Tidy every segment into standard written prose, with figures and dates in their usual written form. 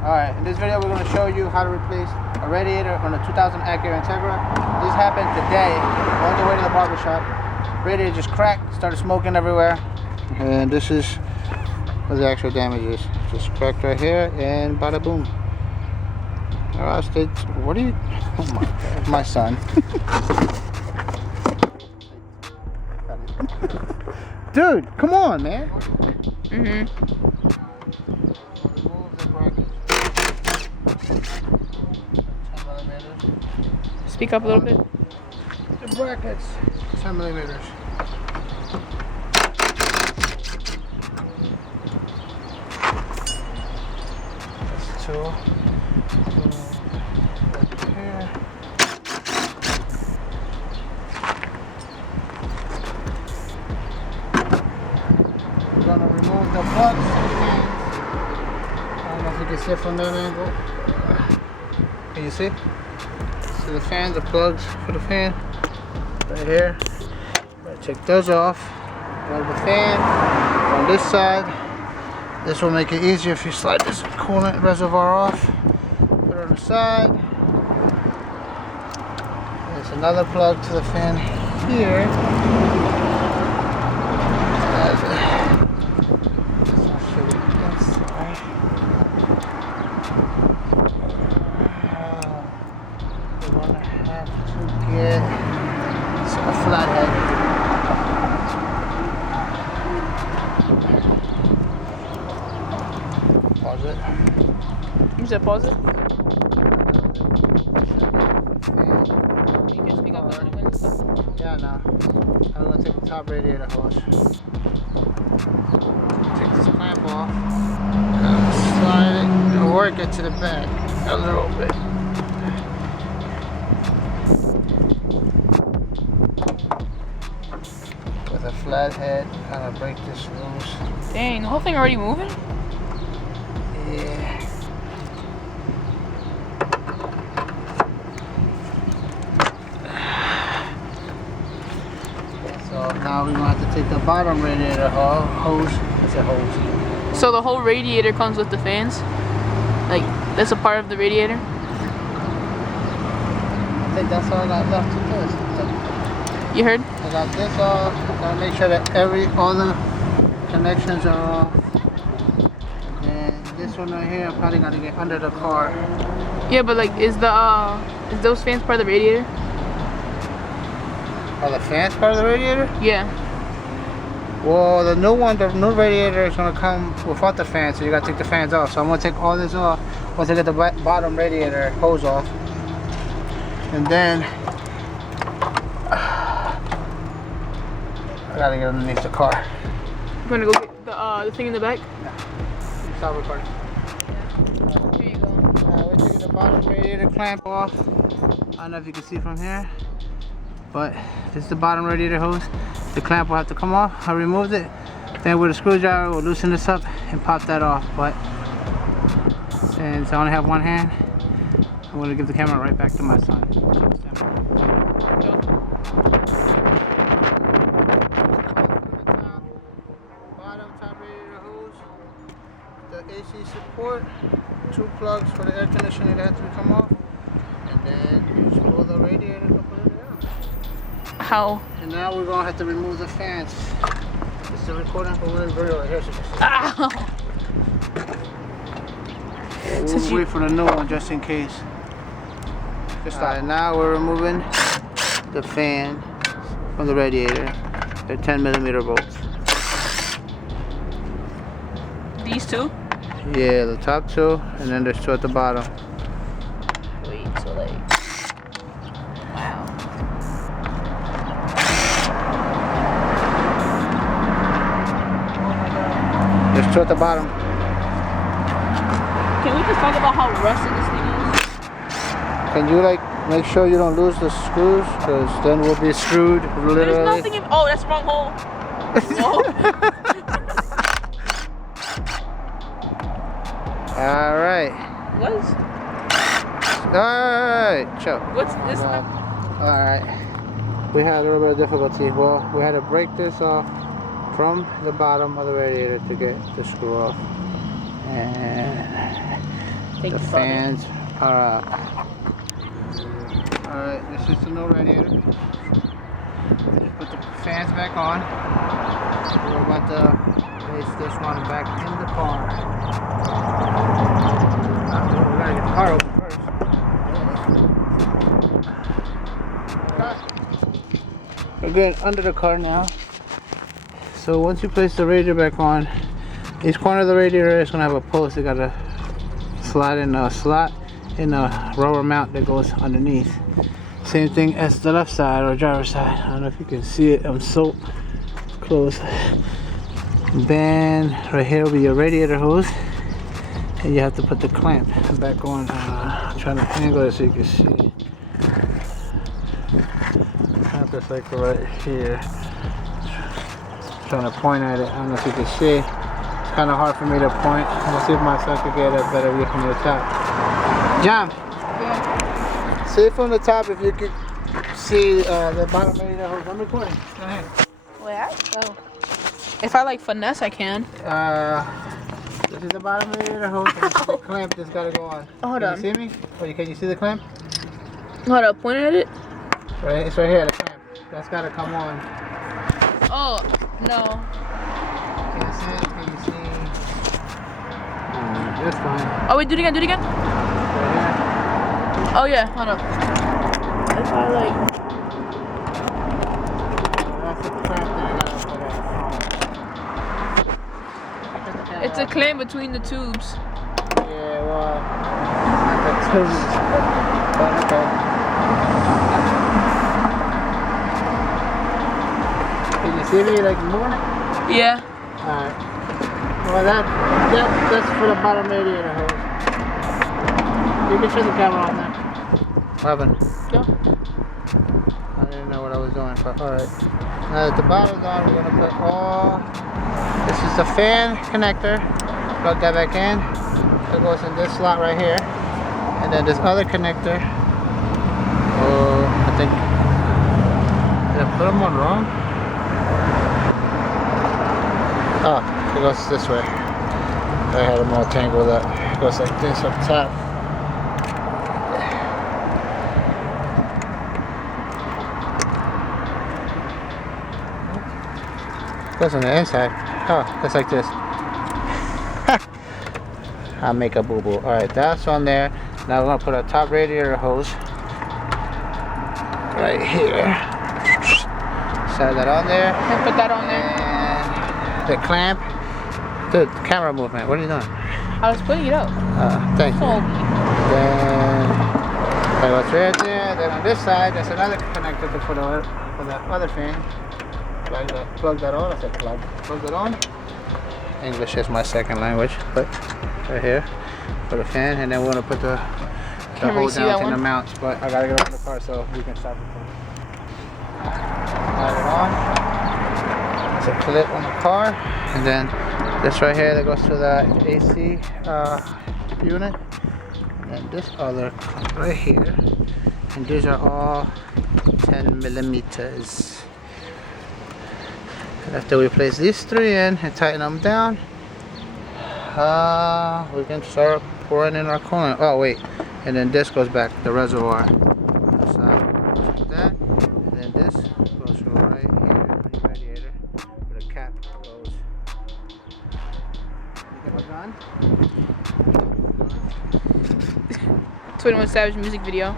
Alright, in this video we're going to show you how to replace a radiator on a 2000 Acura Integra. This happened today on the way to the barber shop. Radiator just cracked, started smoking everywhere. And this is where the actual damage is. Just cracked right here and bada boom. Alright, what are you? Oh my god, my son. Dude, come on, man. Speak up a little bit. The brackets, 10 millimeters. That's two. Right here. We're gonna remove the plugs. I don't know if you can see it from that angle. Can you see? So the fan, the plugs for the fan, right here. Right, take those off. Plug the fan on this side. This will make it easier if you slide this coolant reservoir off. Put it on the side. There's another plug to the fan here. Get a flathead. Pause it. You said pause it? You can speak up a little bit. Yeah, no. I'm gonna take the top radiator hose. Take this clamp off. Slide it and work it to the back a little bit. With a flathead, kind of break this loose. Dang, the whole thing already moving? Yeah. So now we're gonna have to take the bottom radiator hose. It's a hose. So the whole radiator comes with the fans? Like, that's a part of the radiator? I think that's all I got left to do. You heard? I got this off. Gotta make sure that all the connections are off. And this one right here, I probably gotta get under the car. Yeah, but like, is those fans part of the radiator? Are the fans part of the radiator? Yeah. Well, the new radiator is gonna come without the fans, so you gotta take the fans off. So I'm gonna take all this off once I get the bottom radiator hose off. And then I gotta get underneath the car. You wanna go get the thing in the back? Yeah. Stop recording. Here you go. We're taking the bottom radiator clamp off. I don't know if you can see from here, but this is the bottom radiator hose. The clamp will have to come off. I removed it. Then with a screwdriver, we'll loosen this up and pop that off. But since I only have one hand, I'm gonna give the camera right back to my son. The AC support, 2 plugs for the air conditioner that have to come off, and then you just pull the radiator completely out. How? And now we're gonna have to remove the fans. It's the recording for one video right here. So Ow! we'll wait for the new one just in case. Alright, now we're removing the fan from the radiator. They're 10 millimeter bolts. These two? Yeah, the top 2, and then there's 2 at the bottom. Wait, so like, wow. There's 2 at the bottom. Can we just talk about how rusted this thing is? Can you like make sure you don't lose the screws? Because then we'll be screwed literally. There's nothing in, oh, that's the wrong hole. Whoa. Alright. What is? Alright, chill. What's this? Alright. We had a little bit of difficulty. Well, we had to break this off from the bottom of the radiator to get the screw off. And Thank The you, Father. fans are up. Alright, this is the new radiator. Just put the fans back on. We're about to place this one back in the car. We gotta get the car open first. We're good under the car now. So once you place the radiator back on, each corner of the radiator is gonna have a post. You gotta slide in a slot in a rubber mount that goes underneath. Same thing as the left side or driver's side. I don't know if you can see it. I'm so close. Then right here will be your radiator hose, and you have to put the clamp back on. I'm trying to angle it so you can see. Clamp is like right here. Trying to point at it. I don't know if you can see. It's kind of hard for me to point. Let's see if my son could get a better view from the top. John, Yeah. see from the top if you could see the bottom radiator hose. I'm recording. Go ahead. Where? Oh. If I like finesse, I can. This is the bottom radiator hose. And the clamp that's got to go on. Hold on. Can you see me? Or can you see the clamp? Hold up, point at it. Right, it's right here. The clamp. That's got to come on. Oh, no. Can you see it? Can you see? That's fine. Oh, wait, do it again, do it again. Right Oh, yeah, hold up. If I like. That's the clamp that I got to put on. It's a clamp between the tubes. Yeah, well, that's but okay. Can you see me like moving it? Yeah. Alright. Well, that's for the bottom radiator hose. You can turn the camera on there. What happened? Go. I didn't know what I was doing, but alright. Now that the bottom's on, we're gonna put all. This is the fan connector. Plug that back in. It goes in this slot right here. And then this other connector. Oh, I think. Did I put them on wrong? Oh, it goes this way. I had them all tangled up. It goes like this up top. It goes on the inside. Oh, it's like this. I'll make a boo-boo. Alright, that's on there. Now we're going to put a top radiator hose right here. Slide that on there. And put that on there. The clamp. The camera movement. What are you doing? I was putting it up. Thank you. So, Then that goes right there. Then on this side, there's another connector for the other fan. Plug that on. I said plug. Plug it on. English is my second language, but right here for the fan, and then we're gonna put the hose down in the mounts. But I gotta get off the car so we can stop it. Slide it on. It's a clip on the car, and then this right here that goes to the AC unit, and this other right here, and these are all 10 millimeters. After we place these three in and tighten them down, we can start pouring in our coolant. Oh wait, and then this goes back the reservoir on the side like that, and then this goes right here on the radiator where the cap goes. You got a gun? 21 Savage music video.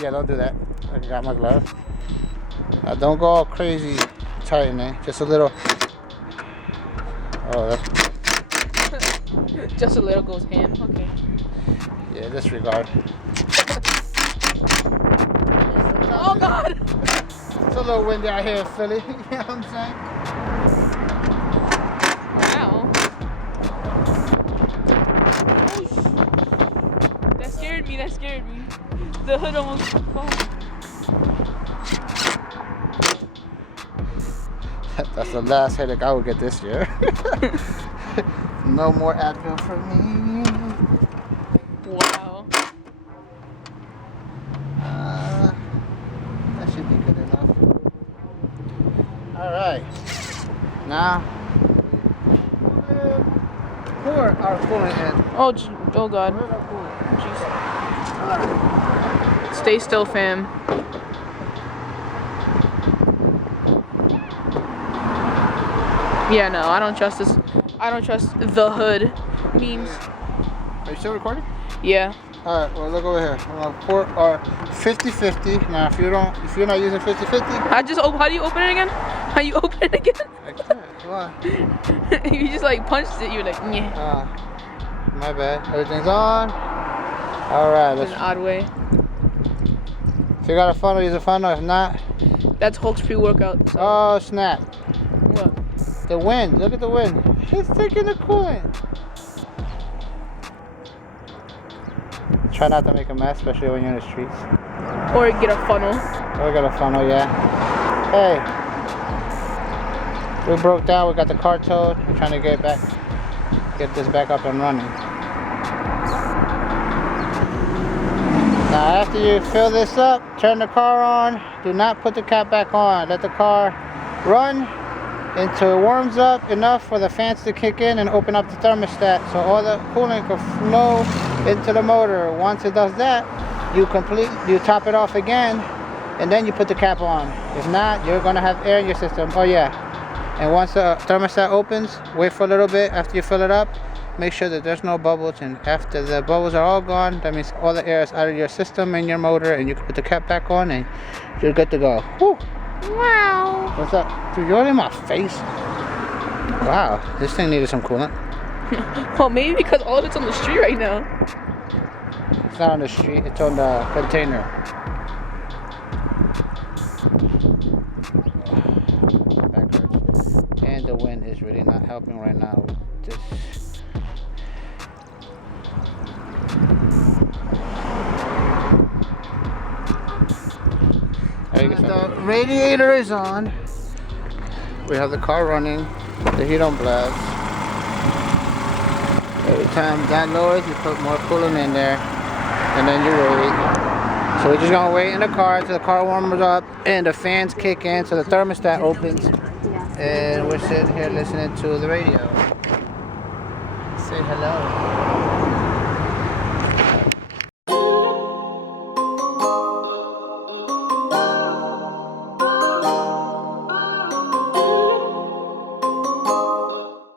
Yeah, don't do that. I got my glove. Don't go all crazy tightening. Just a little. Oh, that's. Just a little goes ham. Okay. Yeah, disregard. Oh God! It's a little windy out here in Philly. You know what I'm saying? Wow. That scared me. That scared me. The hood almost fell. That's the last headache I will get this year. No more Advil for me. Wow. That should be good enough. Alright. Now, pour our coolant in. Oh, oh God. Where's our coolant? Jeez. Stay still, fam. Yeah, no, I don't trust this. I don't trust the hood memes. Are you still recording? Yeah. Alright, well look over here. I'm gonna pour our 50-50. Now if you're not using 50-50, How do you open it again? How you open it again? I can't. Why? You just like punched it, you're like, yeah. My bad. Everything's on. Alright, In an odd way. if you got a funnel, use a funnel. If not, That's Hulk's pre-workout. So. oh snap. What? The wind, look at the wind. It's taking the coolant. Try not to make a mess, especially when you're in the streets. Or get a funnel. Oh, we got a funnel, yeah. Hey, we broke down. We got the car towed. We're trying to get this back up and running. Now, after you fill this up, turn the car on. Do not put the cap back on. Let the car run until it warms up enough for the fans to kick in and open up the thermostat, so all the coolant can flow into the motor. Once it does that, you top it off again, and then you put the cap on. If not, you're gonna have air in your system. Oh yeah. And once the thermostat opens, wait for a little bit after you fill it up. Make sure that there's no bubbles, and after the bubbles are all gone, that means all the air is out of your system and your motor, and you can put the cap back on and you're good to go. Whew. Wow. What's up? Dude, you're in my face. Wow, this thing needed some coolant. Well, maybe because all of it's on the street right now. It's not on the street, it's on the container. Back hurts. And the wind is really not helping right now with this. The radiator is on. We have the car running, the heat on blast. Every time that lowers, you put more coolant in there, and then you wait. So we're just gonna wait in the car till the car warms up and the fans kick in, so the thermostat opens, and we're sitting here listening to the radio. Say hello.